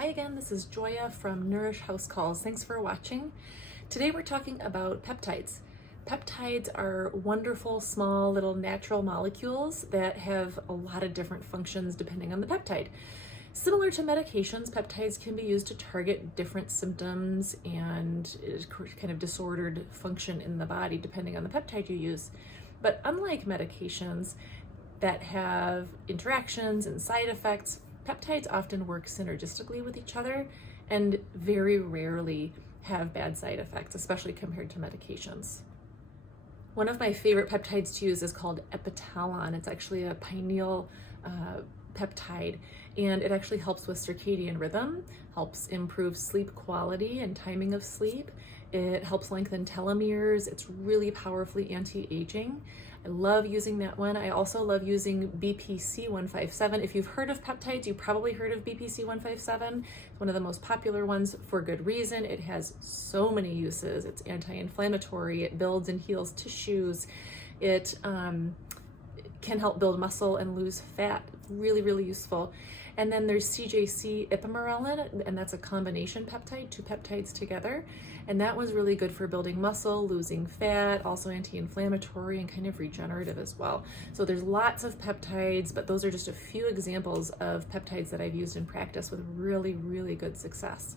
Hi again, this is Joya from Nourish House Calls. Thanks for watching. Today we're talking about peptides. Peptides are wonderful, small, little natural molecules that have a lot of different functions depending on the peptide. Similar to medications, peptides can be used to target different symptoms and kind of disordered function in the body depending on the peptide you use. But unlike medications that have interactions and side effects, peptides often work synergistically with each other and very rarely have bad side effects, especially compared to medications. One of my favorite peptides to use is called epitalon. It's actually a pineal peptide, and it actually helps with circadian rhythm, helps improve sleep quality and timing of sleep. It helps lengthen telomeres. It's really powerfully anti-aging. I love using that one. I also love using BPC 157. If you've heard of peptides, you probably heard of BPC 157. It's one of the most popular ones for good reason. It has so many uses. It's anti-inflammatory. It builds and heals tissues. It can help build muscle and lose fat. Really, really useful. And then there's CJC ipamorelin, and that's a combination peptide, two peptides together. And that was really good for building muscle, losing fat, also anti-inflammatory and kind of regenerative as well. So there's lots of peptides, but those are just a few examples of peptides that I've used in practice with really, really good success.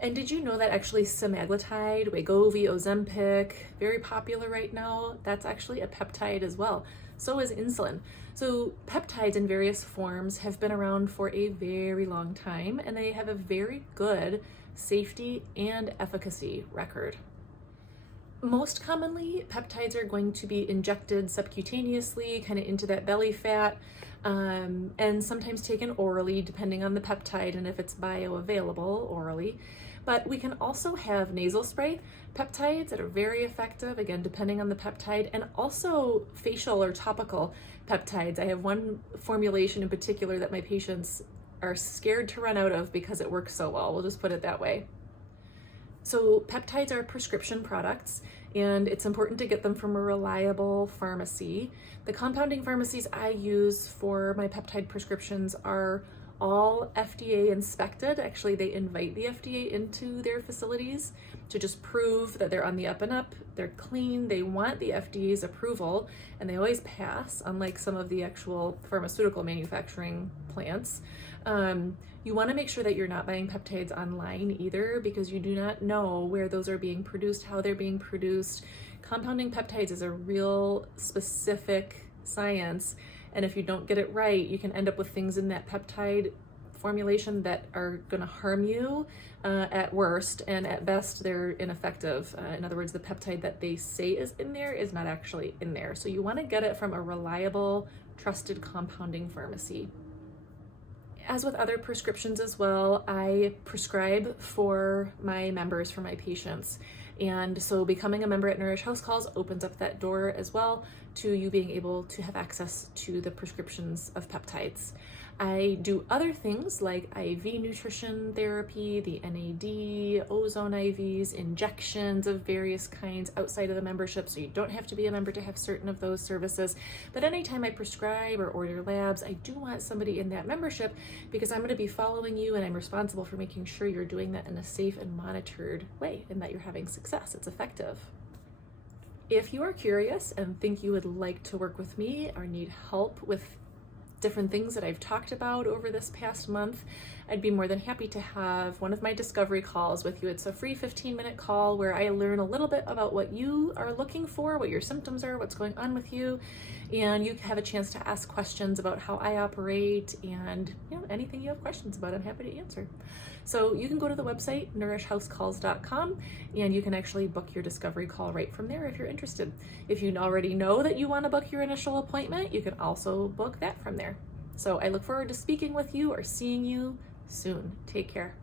And did you know that actually semaglutide, Wegovy, Ozempic, very popular right now, that's actually a peptide as well. So is insulin. So peptides in various forms have been around for a very long time, and they have a very good safety and efficacy record. Most commonly, peptides are going to be injected subcutaneously, kind of into that belly fat, and sometimes taken orally, depending on the peptide and if it's bioavailable orally. But we can also have nasal spray peptides that are very effective, again, depending on the peptide, and also facial or topical peptides. I have one formulation in particular that my patients are scared to run out of because it works so well. We'll just put it that way. So peptides are prescription products, and it's important to get them from a reliable pharmacy. The compounding pharmacies I use for my peptide prescriptions are all FDA inspected. Actually, they invite the FDA into their facilities to just prove that they're on the up and up, they're clean, they want the FDA's approval, and they always pass, unlike some of the actual pharmaceutical manufacturing plants. You want to make sure that you're not buying peptides online either, because you do not know where those are being produced, how they're being produced. Compounding peptides is a real specific science, and if you don't get it right, you can end up with things in that peptide formulation that are going to harm you at worst, and at best they're ineffective. In other words, the peptide that they say is in there is not actually in there. So you want to get it from a reliable, trusted compounding pharmacy. As with other prescriptions as well, I prescribe for my members, for my patients. And so becoming a member at Nourish House Calls opens up that door as well to you being able to have access to the prescriptions of peptides. I do other things like IV nutrition therapy, the NAD, ozone IVs, injections of various kinds outside of the membership, so you don't have to be a member to have certain of those services. But anytime I prescribe or order labs, I do want somebody in that membership because I'm going to be following you, and I'm responsible for making sure you're doing that in a safe and monitored way and that you're having success. It's effective. If you are curious and think you would like to work with me or need help with different things that I've talked about over this past month, I'd be more than happy to have one of my discovery calls with you. It's a free 15-minute call where I learn a little bit about what you are looking for, what your symptoms are, what's going on with you, and you have a chance to ask questions about how I operate, and anything you have questions about, I'm happy to answer. So you can go to the website nourishhousecalls.com, and you can actually book your discovery call right from there if you're interested. If you already know that you want to book your initial appointment, you can also book that from there. So I look forward to speaking with you or seeing you soon. Take care.